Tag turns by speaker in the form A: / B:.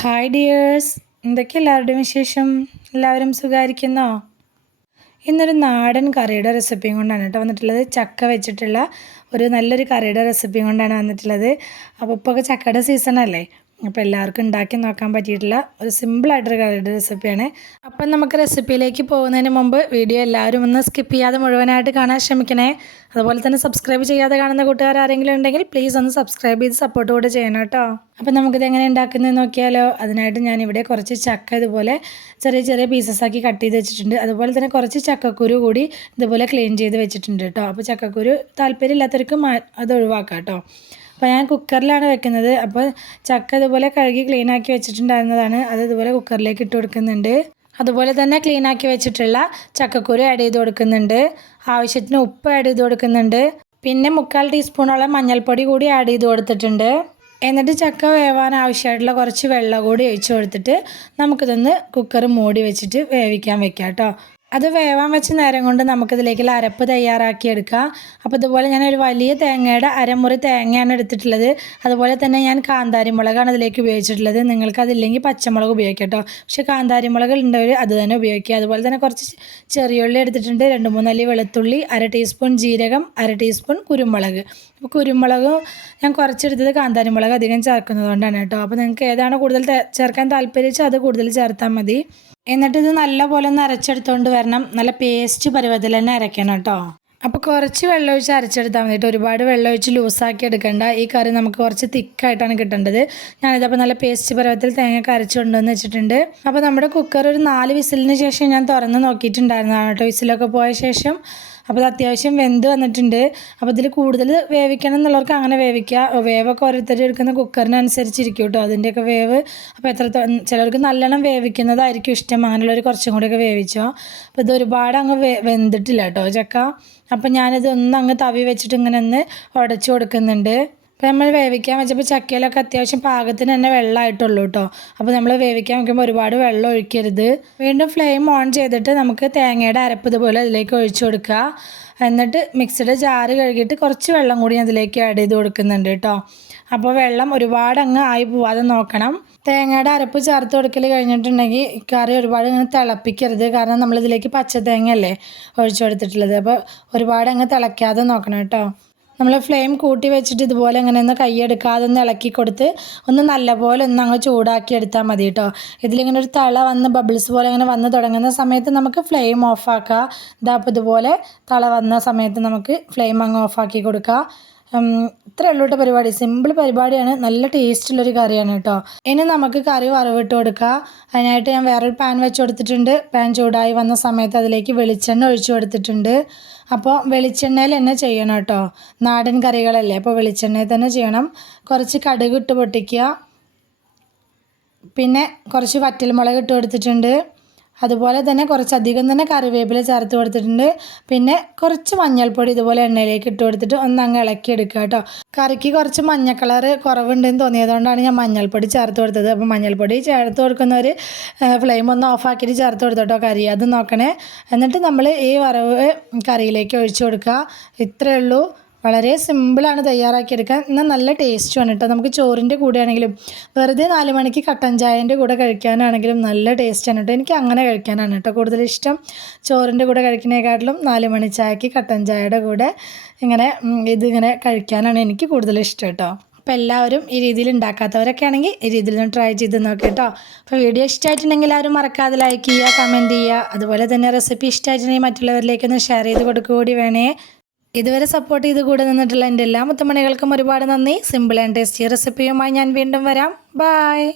A: Hi dears എന്തൊക്കെ എല്ലാവരുടെയും വിശേഷം? എല്ലാവരും സുഖമായിരിക്കുന്നോ? ഇന്നൊരു നാടൻ കറിയുടെ റെസിപ്പിയും കൊണ്ടാണ് കേട്ടോ വന്നിട്ടുള്ളത്. ചക്ക വെച്ചിട്ടുള്ള ഒരു നല്ലൊരു കറിയുടെ റെസിപ്പിയും കൊണ്ടാണ് വന്നിട്ടുള്ളത്. അപ്പോൾ ഇപ്പോൾ ചക്കയുടെ സീസൺ അല്ലേ? അപ്പോൾ എല്ലാവർക്കും ഉണ്ടാക്കി നോക്കാൻ പറ്റിയിട്ടുള്ള ഒരു സിമ്പിളായിട്ടൊരു കറിയുടെ റെസിപ്പിയാണ് അപ്പം നമുക്ക് റെസിപ്പിയിലേക്ക് പോകുന്നതിന് മുമ്പ് വീഡിയോ എല്ലാവരും ഒന്ന് സ്കിപ്പ് ചെയ്യാതെ മുഴുവനായിട്ട് കാണാൻ ശ്രമിക്കണേ. അതുപോലെ തന്നെ സബ്സ്ക്രൈബ് ചെയ്യാതെ കാണുന്ന കൂട്ടുകാർ ആരെങ്കിലും ഉണ്ടെങ്കിൽ പ്ലീസ് ഒന്ന് സബ്സ്ക്രൈബ് ചെയ്ത് സപ്പോർട്ട് കൂടെ ചെയ്യണം കേട്ടോ. അപ്പം നമുക്കിത് എങ്ങനെ ഉണ്ടാക്കുന്നത് നോക്കിയാലോ അതിനായിട്ട് ഞാനിവിടെ കുറച്ച് ചക്ക ഇതുപോലെ ചെറിയ ചെറിയ പീസസ് ആക്കി കട്ട് ചെയ്ത് വെച്ചിട്ടുണ്ട്. അതുപോലെ തന്നെ കുറച്ച് ചക്കക്കുരു കൂടി ഇതുപോലെ ക്ലീൻ ചെയ്ത് വെച്ചിട്ടുണ്ട് കേട്ടോ. അപ്പോൾ ചക്കക്കുരു താല്പര്യമില്ലാത്തവർക്ക് അത് ഒഴിവാക്കാം കേട്ടോ. അപ്പോൾ ഞാൻ കുക്കറിലാണ് വെക്കുന്നത്. അപ്പോൾ ചക്ക ഇതുപോലെ കഴുകി ക്ലീൻ ആക്കി വെച്ചിട്ടുണ്ടായിരുന്നതാണ്. അത് ഇതുപോലെ കുക്കറിലേക്ക് ഇട്ട് കൊടുക്കുന്നുണ്ട്. അതുപോലെ തന്നെ ക്ലീൻ ആക്കി വെച്ചിട്ടുള്ള ചക്കക്കുരു ആഡ് ചെയ്ത് കൊടുക്കുന്നുണ്ട്. ആവശ്യത്തിന് ഉപ്പ് ആഡ് ചെയ്ത് കൊടുക്കുന്നുണ്ട്. പിന്നെ മുക്കാൽ ടീസ്പൂണോളം മഞ്ഞൾപ്പൊടി കൂടി ആഡ് ചെയ്ത് കൊടുത്തിട്ടുണ്ട്. എന്നിട്ട് ചക്ക വേവാൻ ആവശ്യമായിട്ടുള്ള കുറച്ച് വെള്ളം കൂടി ഒഴിച്ചു കൊടുത്തിട്ട് നമുക്കിതൊന്ന് കുക്കർ മൂടി വെച്ചിട്ട് വേവിക്കാൻ വെക്കാം കേട്ടോ. അത് വേവാൻ വെച്ച നേരം കൊണ്ട് നമുക്കിതിലേക്കുള്ള അരപ്പ് തയ്യാറാക്കി എടുക്കാം. അപ്പോൾ ഇതുപോലെ ഞാൻ ഒരു വലിയ തേങ്ങയുടെ അരമുറി തേങ്ങയാണ് എടുത്തിട്ടുള്ളത്. അതുപോലെ തന്നെ ഞാൻ കാന്താരി മുളകാണ് അതിലേക്ക് ഉപയോഗിച്ചിട്ടുള്ളത്. നിങ്ങൾക്ക് അതില്ലെങ്കിൽ പച്ചമുളക് ഉപയോഗിക്കാം കേട്ടോ പക്ഷേ കാന്താരി മുളക് ഉണ്ടവർ അത് തന്നെ ഉപയോഗിക്കുക. അതുപോലെ തന്നെ കുറച്ച് ചെറിയുള്ളി എടുത്തിട്ടുണ്ട്. രണ്ട് മൂന്നല്ലി വെളുത്തുള്ളി അര ടീസ്പൂൺ ജീരകം അര ടീസ്പൂൺ കുരുമുളക്. അപ്പോൾ കുരുമുളക് ഞാൻ കുറച്ചെടുത്തത് കാന്താരി മുളക് അധികം ചേർക്കുന്നതുകൊണ്ടാണ് കേട്ടോ. അപ്പോൾ നിങ്ങൾക്ക് ഏതാണ് കൂടുതൽ ചേർക്കാൻ താല്പര്യം അത് കൂടുതൽ ചേർത്താൽ മതി. എന്നിട്ട് ഇത് നല്ലപോലെ ഒന്ന് അരച്ചെടുത്തുകൊണ്ട് വരണം. നല്ല പേസ്റ്റ് പരുവത്തിൽ തന്നെ അരയ്ക്കണം കേട്ടോ. അപ്പോൾ കുറച്ച് വെള്ളം ഒഴിച്ച് അരച്ചെടുത്താൽ മതിയിട്ട് ഒരുപാട് വെള്ളം ഒഴിച്ച് ലൂസാക്കി എടുക്കേണ്ട. ഈ കറി നമുക്ക് കുറച്ച് തിക്കായിട്ടാണ് കിട്ടേണ്ടത്. ഞാനിതപ്പോൾ നല്ല പേസ്റ്റ് പരുവത്തിൽ തേങ്ങ അരച്ച് കൊണ്ടുവന്ന് വെച്ചിട്ടുണ്ട്. അപ്പോൾ നമ്മുടെ കുക്കർ ഒരു നാല് വിസിലിന് ശേഷം ഞാൻ തുറന്ന് നോക്കിയിട്ടുണ്ടായിരുന്നതാണ് കേട്ടോ. വിസിലൊക്കെ പോയ ശേഷം അപ്പോൾ ഇത് അത്യാവശ്യം വെന്ത് വന്നിട്ടുണ്ട്. അപ്പോൾ ഇതിൽ കൂടുതൽ വേവിക്കണം എന്നുള്ളവർക്ക് അങ്ങനെ വേവിക്കുക. വേവൊക്കെ ഓരോരുത്തർ എടുക്കുന്ന കുക്കറിനനുസരിച്ചിരിക്കും കേട്ടോ അതിന്റെയൊക്കെ വേവ്. അപ്പോൾ എത്ര ചിലർക്ക് നല്ലോണം വേവിക്കുന്നതായിരിക്കും ഇഷ്ടം. അങ്ങനെയുള്ളവർ കുറച്ചും കൂടെയൊക്കെ വേവിച്ചോ. അപ്പോൾ ഇത് ഒരുപാട് അങ്ങ് വെന്തിട്ടില്ല കേട്ടോ ചക്ക. അപ്പം ഞാനിത് ഒന്ന് അങ്ങ് തവി വെച്ചിട്ട് ഇങ്ങനെ ഒന്ന് ഉടച്ചു കൊടുക്കുന്നുണ്ട്. അപ്പോൾ നമ്മൾ വേവിക്കാൻ വെച്ചപ്പോൾ ചക്കയിലൊക്കെ അത്യാവശ്യം പാകത്തിന് തന്നെ വെള്ളമായിട്ടുള്ളൂ കേട്ടോ അപ്പോൾ നമ്മൾ വേവിക്കാൻ വെക്കുമ്പോൾ ഒരുപാട് വെള്ളം ഒഴിക്കരുത്. വീണ്ടും ഫ്ലെയിം ഓൺ ചെയ്തിട്ട് നമുക്ക് തേങ്ങയുടെ അരപ്പ് ഇതുപോലെ അതിലേക്ക് ഒഴിച്ചു കൊടുക്കുക. എന്നിട്ട് മിക്സിയുടെ ജാറ് കഴുകിയിട്ട് കുറച്ച് വെള്ളം കൂടി അതിലേക്ക് ആഡ് ചെയ്ത് കൊടുക്കുന്നുണ്ട് കേട്ടോ അപ്പോൾ വെള്ളം ഒരുപാട് അങ്ങ് ആയി പോവാതെ നോക്കണം. തേങ്ങയുടെ അരപ്പ് ചേർത്ത് കൊടുക്കൽ കഴിഞ്ഞിട്ടുണ്ടെങ്കിൽ കറി ഒരുപാട് ഇങ്ങനെ തിളപ്പിക്കരുത്. കാരണം നമ്മളിതിലേക്ക് പച്ച തേങ്ങയല്ലേ ഒഴിച്ചു കൊടുത്തിട്ടുള്ളത്. അപ്പോൾ ഒരുപാട് അങ്ങ് തിളയ്ക്കാതെ നോക്കണം കേട്ടോ നമ്മൾ ഫ്ലെയിം കൂട്ടി വെച്ചിട്ട് ഇതുപോലെ ഇങ്ങനെ ഒന്ന് കൈയെടുക്കാതെ ഒന്ന് ഇളക്കി കൊടുത്ത് ഒന്ന് നല്ലപോലെ ഒന്ന് അങ്ങ് ചൂടാക്കി എടുത്താൽ മതി കേട്ടോ ഇതിലിങ്ങനെ ഒരു തള വന്ന് ബബിൾസ് പോലെ ഇങ്ങനെ വന്ന് തുടങ്ങുന്ന സമയത്ത് നമുക്ക് ഫ്ലെയിം ഓഫാക്കുക ഇതാ ഇതുപോലെ തള വന്ന സമയത്ത് നമുക്ക് ഫ്ലെയിം അങ്ങ് ഓഫാക്കി കൊടുക്കുക ഇത്ര ഉള്ളൂട്ട പരിപാടി. സിമ്പിൾ പരിപാടിയാണ്. നല്ല ടേസ്റ്റുള്ളൊരു കറിയാണ് കേട്ടോ ഇനി നമുക്ക് കറി വറവിട്ട് കൊടുക്കുക അതിനായിട്ട് ഞാൻ വേറൊരു പാൻ വെച്ച് കൊടുത്തിട്ടുണ്ട്. പാൻ ചൂടായി വന്ന സമയത്ത് അതിലേക്ക് വെളിച്ചെണ്ണ ഒഴിച്ചു കൊടുത്തിട്ടുണ്ട്. അപ്പോൾ വെളിച്ചെണ്ണയിൽ തന്നെ ചെയ്യണം കേട്ടോ നാടൻ കറികളല്ലേ. അപ്പോൾ വെളിച്ചെണ്ണയിൽ തന്നെ ചെയ്യണം. കുറച്ച് കടുക് ഇട്ട് പൊട്ടിക്കുക. പിന്നെ കുറച്ച് വറ്റൽമുളക് ഇട്ട് കൊടുത്തിട്ടുണ്ട്. അതുപോലെ തന്നെ കുറച്ചധികം തന്നെ കറിവേപ്പില ചേർത്ത് കൊടുത്തിട്ടുണ്ട്. പിന്നെ കുറച്ച് മഞ്ഞൾപ്പൊടി ഇതുപോലെ എണ്ണയിലേക്ക് ഇട്ട് കൊടുത്തിട്ട് ഒന്ന് അങ്ങ് ഇളക്കി എടുക്കുക കേട്ടോ. കറിക്ക് കുറച്ച് മഞ്ഞ കളർ കുറവുണ്ടെന്ന് തോന്നിയതുകൊണ്ടാണ് ഞാൻ മഞ്ഞൾപ്പൊടി ചേർത്ത് കൊടുത്തത്. അപ്പോൾ മഞ്ഞൾപ്പൊടി ചേർത്ത് കൊടുക്കുന്നവർ ഫ്ലെയിം ഒന്ന് ഓഫ് ഓഫാക്കിയിട്ട് ചേർത്ത് കൊടുത്തോട്ടോ കറി. അത് നോക്കണേ. എന്നിട്ട് നമ്മൾ ഈ വറവ് കറിയിലേക്ക് ഒഴിച്ചു കൊടുക്കുക. ഇത്രയേ ഉള്ളൂ. വളരെ സിമ്പിളാണ് തയ്യാറാക്കിയെടുക്കാൻ. എന്നാൽ നല്ല ടേസ്റ്റുമാണ് കേട്ടോ നമുക്ക് ചോറിന്റെ കൂടെ ആണെങ്കിലും വെറുതെ നാല് മണിക്ക് കട്ടൻ ചായന്റെ കൂടെ കഴിക്കാനാണെങ്കിലും നല്ല ടേസ്റ്റാണ് കേട്ടോ എനിക്ക് അങ്ങനെ കഴിക്കാനാണ് കേട്ടോ കൂടുതൽ ഇഷ്ടം. ചോറിന്റെ കൂടെ കഴിക്കുന്നതിനെക്കാട്ടിലും നാല് മണി ചായക്ക് കട്ടൻ ചായയുടെ കൂടെ ഇങ്ങനെ ഇതിങ്ങനെ കഴിക്കാനാണ് എനിക്ക് കൂടുതൽ ഇഷ്ടം കേട്ടോ അപ്പോൾ എല്ലാവരും ഈ രീതിയിൽ ഉണ്ടാക്കാത്തവരൊക്കെ ആണെങ്കിൽ ഈ രീതിയിൽ ഒന്ന് ട്രൈ ചെയ്ത് നോക്കാം കേട്ടോ അപ്പോൾ വീഡിയോ ഇഷ്ടമായിട്ടുണ്ടെങ്കിൽ ആരും മറക്കാതെ ലൈക്ക് ചെയ്യുക കമന്റ് ചെയ്യുക. അതുപോലെ തന്നെ റെസിപ്പി ഇഷ്ടമായിട്ടുണ്ടെങ്കിൽ മറ്റുള്ളവരിലേക്കൊന്ന് ഷെയർ ചെയ്ത് കൊടുക്കുക കൂടി വേണേ. ഇതുവരെ സപ്പോർട്ട് ചെയ്ത് കൂടെ നിന്നിട്ടുള്ള എന്റെ എല്ലാ മുത്തമണികൾക്കും ഒരുപാട് നന്ദി. സിമ്പിൾ ആൻഡ് ടേസ്റ്റി റെസിപ്പിയുമായി ഞാൻ വീണ്ടും വരാം. ബായ്